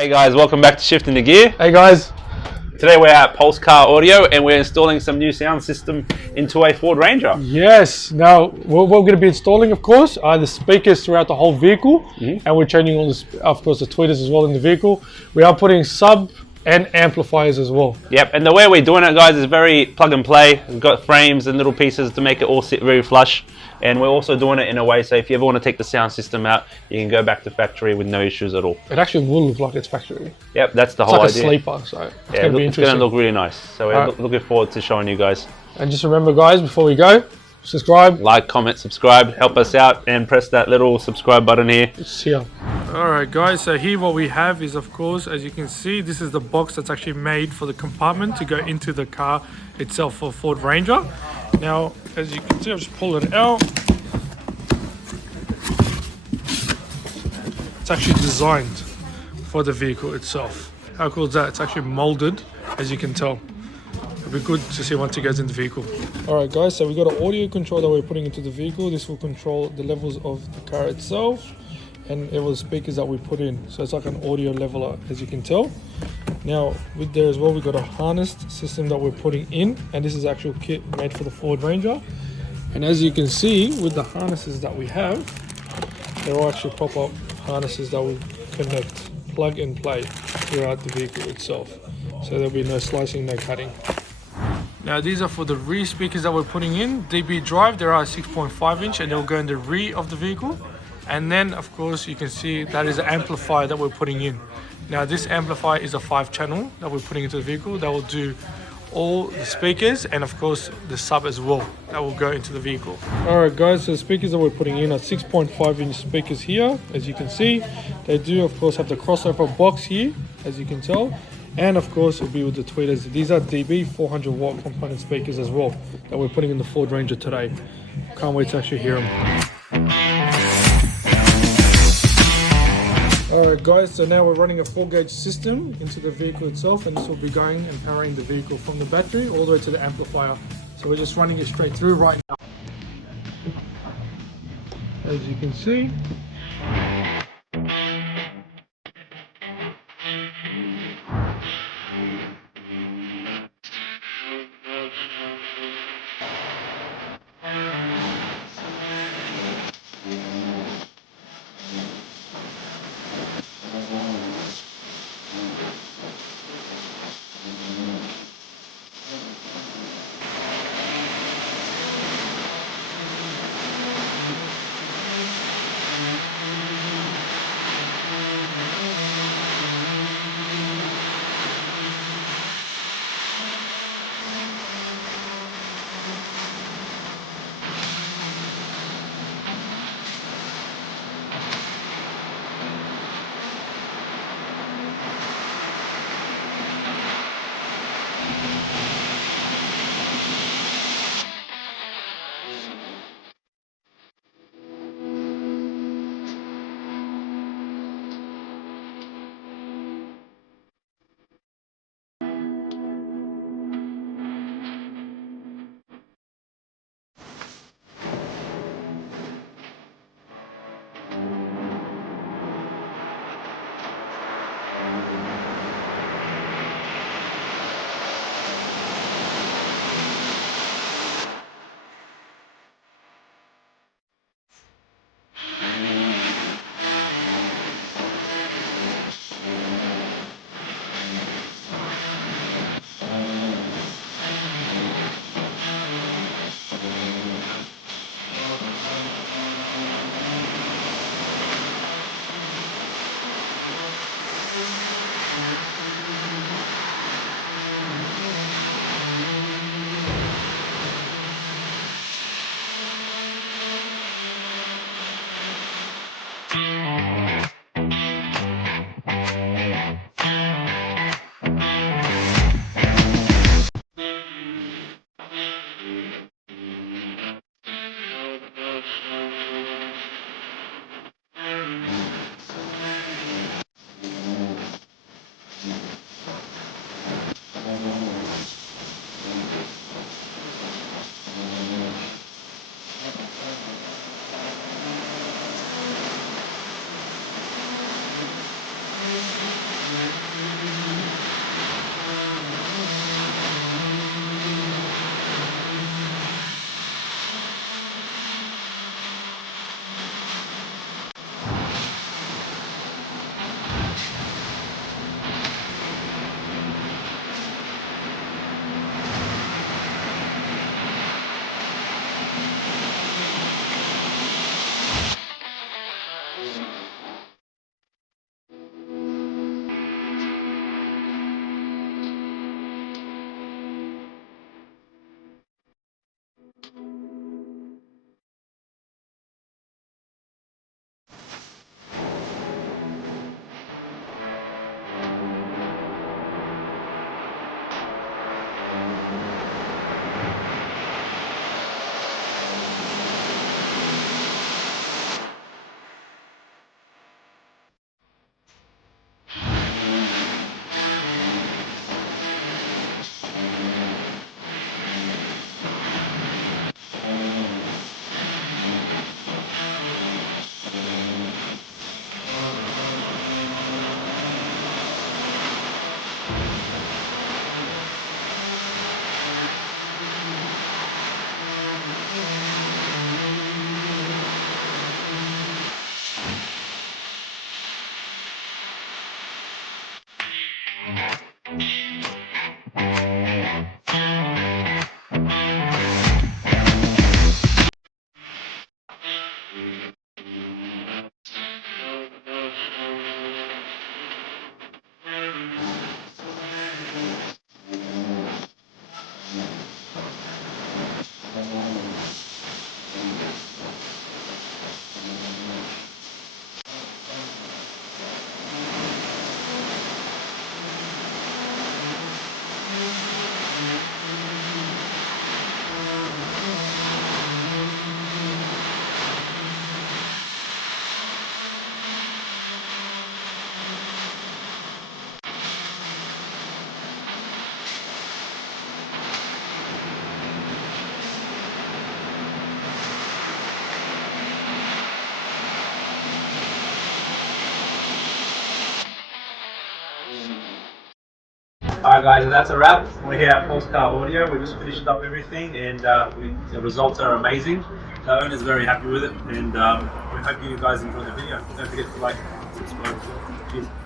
Hey guys, welcome back to Shifting the Gear. Hey guys. Today we're at Pulse Car Audio and we're installing some new sound system into a Ford Ranger. Yes, now what we're going to be installing, of course, are the speakers throughout the whole vehicle, and we're changing all the, of course, the tweeters as well in the vehicle. We are putting sub and amplifiers as well. Yep, and the way we're doing it, guys, is very plug and play. We've got frames and little pieces to make it all sit very flush. And we're also doing it in a way so if you ever want to take the sound system out, you can go back to factory with no issues at all. It actually will look like it's factory. Yep, that's the it's whole like idea. a sleeper, so it's yeah, going to be interesting. It's going to look really nice. So we're looking forward to showing you guys. And just remember, guys, before we go, subscribe. Like, comment, subscribe, help us out, and press that little subscribe button here. It's here. Alright guys, so here what we have is, of course, as you can see, this is the box that's actually made for the compartment to go into the car itself for Ford Ranger. Now, as you can see, I'll just pull it out. It's actually designed for the vehicle itself. How cool is that? It's actually molded, as you can tell. It'll be good to see once it goes in the vehicle. Alright guys, so we've got an audio control that we're putting into the vehicle. This will control the levels of the car itself and it was speakers that we put in. So it's like an audio leveler, as you can tell. Now, with there as well, we've got a harnessed system that we're putting in, and this is actual kit made for the Ford Ranger. And as you can see, with the harnesses that we have, they're all actually pop-up harnesses that will connect, plug and play throughout the vehicle itself. So there'll be no slicing, no cutting. Now these are for the rear speakers that we're putting in. DB drive, there are 6.5 inch and they'll go in the rear of the vehicle. And then of course you can see that is an amplifier that we're putting in. Now this amplifier is a 5-channel that we're putting into the vehicle that will do all the speakers and of course the sub as well that will go into the vehicle. Alright guys, so the speakers that we're putting in are 6.5 inch speakers here, as you can see. They do of course have the crossover box here, as you can tell, and of course it'll be with the tweeters. These are DB 400 watt component speakers as well that we're putting in the Ford Ranger today. Can't wait to actually hear them. Alright guys, so now we're running a 4-gauge system into the vehicle itself, and this will be going and powering the vehicle from the battery all the way to the amplifier. So we're just running it straight through right now. As you can see. Alright guys, and that's a wrap. We're here at Pulse Car Audio. We just finished up everything and the results are amazing. The owner's very happy with it and we hope you guys enjoyed the video. Don't forget to like, subscribe as well. Cheers.